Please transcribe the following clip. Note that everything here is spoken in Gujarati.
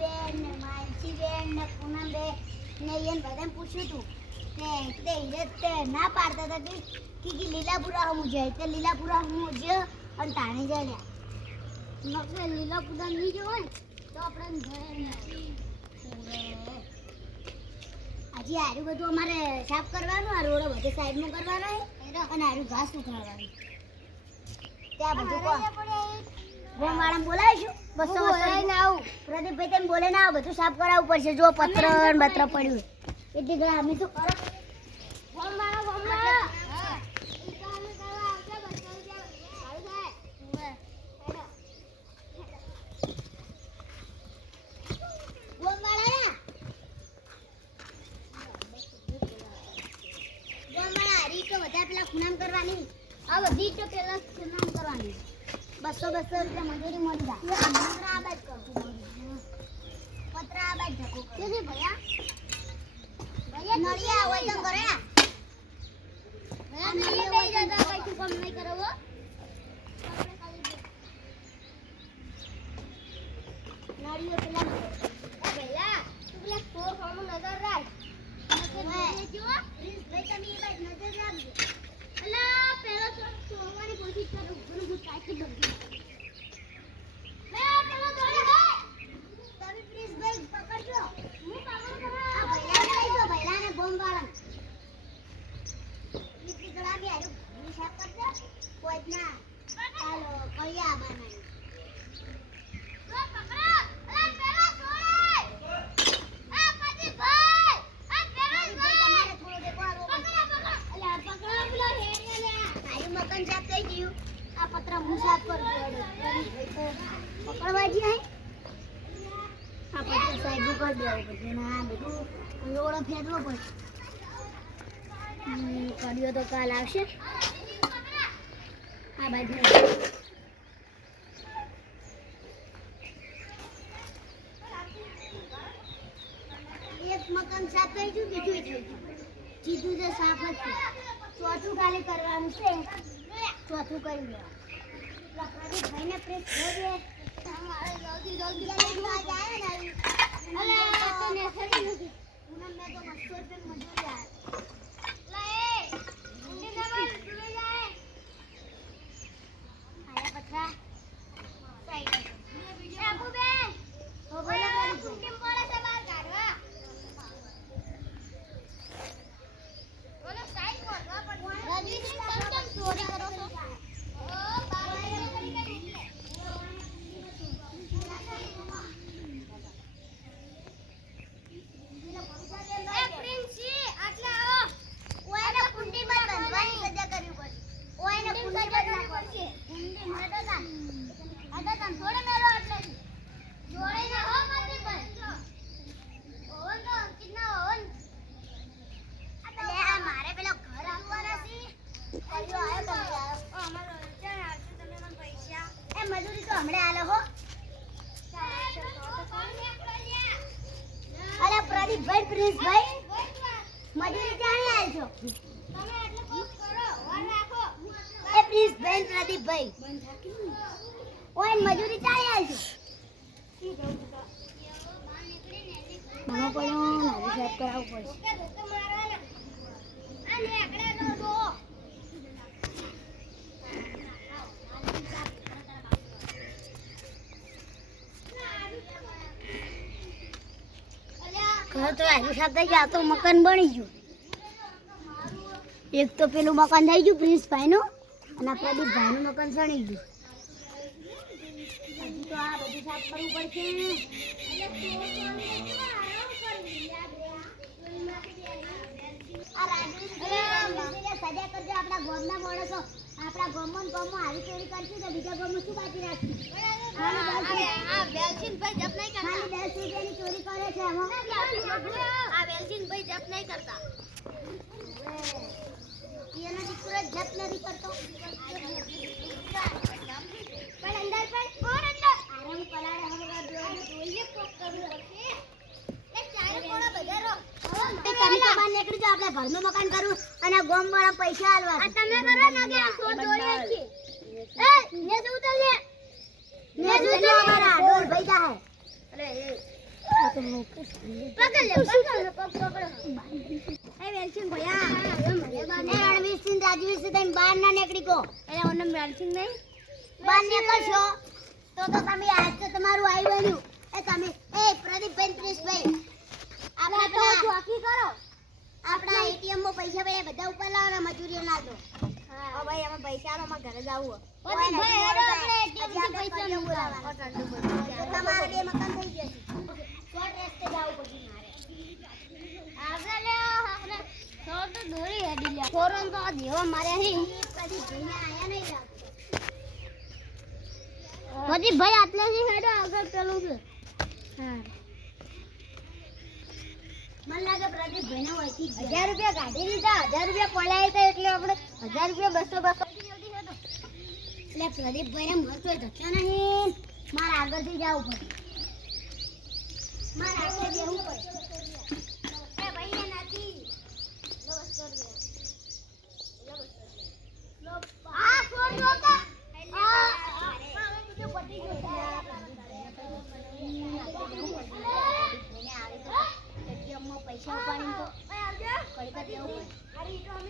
બેન ને માનસી બેન ને પૂનમ બેન ને એને બધાને પૂછ્યું તું તે હીરત ના પાડતા હતા કે લીલાપુરા હું જાય તે લીલાપુરા હું જ અને તાણે જાય નકર લીલાપુરા નહીં જો હોય તો આપણે આજે આરું બધું અમારે સાફ કરવાનું આ રોડો બધે સાઈડમાં કરવાનો અને આરું ઘાસ ઉખાડવાનું ત્યાં બધું ગોમવાળાને બોલાવીશું 200 ના આવું પ્રદીપભાઈ તમે બોલે ના આવો બધું સાફ કરાવવું પડશે જો પત્ર ને બત્ર પડ્યું એટલે ઘણા અમે તો કરો ખૂનામ કરવાની આ બધી તો પેલા ખૂનામ કરવાની 200 રૂપિયા મજૂરી મળી જાય પત્ર આ બાદ કરતું પત્ર આ બાદ ઢકો કે ભૈયા નળિયા હોય તો કરે ભૈયા નળિયા બે જતા કઈ કામ નહીં કરવો નળિયો પેલા ભૈયા તું પેલા ફોર ફોર્મ નજર રાખ ભાઈ તમે એ બાદ નજર રાખજો અલા પેલો ચોરવાની કોશિશ કરું ઘણું ગુડ કાઈ બંધ મે પેલો દોડે તમે પ્લીઝ ભાઈ પકડજો હું પાગલ કરા આ ભૈલા લઈ જો ભૈલાને બોમ્બ વાળા નીકળી ગળા બી આરો હું સાફ કરજો કોઈ ના ચાલો કળિયા બનાવી લો પકડો અલા પેલો છોડે આ પતિ ભાઈ આ પેલો તમારે થોડો દેખો પકડો અલા પકડો પેલો મકાન સાફ થઈ ગયું આ પત્ર હું સાફ કરું પકડવાજી હે આ પત્ર સાઈડ ઉપર દેવું પડશે ના બધું લોડો ફેરવો પડશે કર્યો તો કાલ આવશે આ બાજુ એક મકાન સાફ થઈ ગયું બીજું થઈ ગયું સીધું જે સાફ જ છે ચોથું ખાલી કરવાનું છે ચોથું કરી લો લખડી ભાઈને પ્રેસ કરે તમારે જલ્દી જલ્દી લઈ જાય ને અલે તો ને સડી નથી ઉનમ મે તો 200 રૂપિયા મજૂરી આ લે ઉંડી ના માર ડૂબી જાય આયા પથરા સાઈડ એ અબુ બેન ઓ બોલો કરી ઉંડી પડે છે બહાર કાઢવા બોલો સાઈડ પર રજની તમ ચોરી કરો છો ઓ બાબા એ પ્રિન્સી આટલા આવો ઓયને કુંડી માં બંધવાની સજા કરવી પડશે ઓયને કુંડી માં પડશે કુંડી માં તો તા આડા તમ થોડે મેલો એટલે જોડે ના હો મારી પર ઓન તો કિતના ઓન અલે આ મારે પેલો ઘર આવવાના છે કયો આયો તમે આયો ઓ અમારો ચાલ આવશે તમે મને પૈસા એ મજૂરી તો હમણે આલે હો અરે પ્રદીપભાઈ પ્રિન્સભાઈ મજૂરી ક્યાં આવજો તમે એટલે કોક કરો ઓર રાખો એ પ્રિન્સભાઈ પ્રદીપભાઈ ઓય મજૂરી ક્યાં આવજો મને પડ્યો નારી સાફ કરાવવું પડશે અને આકડા દો ઘર તો આખું સાફ થઈ ગયા તો મકાન બની ગયું એક તો પેલું મકાન થઈ ગયું પ્રિન્સભાઈનું અને પ્રદીપભાઈનું મકાન સણી ગયું હજી તો આ બધું સાફ કરવું પડશે સજા કરજો આપણા ગામના માણસો આપણા ગામમાં આવી ચોરી કરશું તો બીજા ગામમાં શું બાકી રાખશું આ વેલસિનભાઈ જપ નહીં કરતા ખાલી 10 રૂપિયાની ચોરી કરે છે આ વેલસિનભાઈ જપ નહીં કરતા એનો દીકરો જપ નથી કરતો પણ અંદર પણ કોણ અંદર આરામ કરાડે હવે જોઈએ કોક કરવું હશે એ ચારે કોણા બજારો તે તમે તો બહાર નીકળી જાવ આપણે ઘરનું મકાન કરવું અને ગામ વાળા પૈસા આલવા આ તમે કરો ના કે છોડ દોડી છે એ ને જો ઉતર લે ને જો અમારા ડોર ભાઈ જા હે અરે એ એ વેલસિંગ ભૈયા એ રણવીરસિંહ રાજવીરસિંહ તમે બહાર ના નીકળી કો એ ઓને વેલસિંગ નહીં બહાર નીકળશો તો તમે આજ તો તમારું આવી બન્યું એ તમે એ પ્રદીપભાઈ પ્રિન્સભાઈ આપણે તો ચોકી કરો આપણા એટીએમ માં પૈસા પડ્યા બધા ઉપર લાવવાના મજૂરીઓ ના દો હા ભાઈ અમે પૈસા આલો માં ઘરે જાવું પ્રદીપભાઈ હેડો આપણે એટીએમ થી પૈસા નું બોલાવવા તમારે બે મકાન થઈ જશે શોર્ટ રસ્તે જાવું પડશે મારે આગળ આપણે તો દોરી હેડી લે ફોરન તો દેવા માર્યા હી પ્રદીપભાઈ આયા નહીં લાગતો પ્રદીપભાઈ આટલેથી હેડો આગળ પેલું છે હા મને લાગે પ્રદીપભાઈ ને ઓળખી 1000 રૂપિયા કાઢી દીધા 1000 રૂપિયા પડાય તો એટલે આપણે 1000 રૂપિયા 200 એટલે પ્રદીપભાઈ ને મળતો ધક્કા નહીં મારે આગળથી જવું પડે મારે આગળ જવું પડે એ ભાઈ એ નથી આ છોડ દો કે બધું પટી ગયું પૈસા ઉપાડી તો કઈ દેવું પડે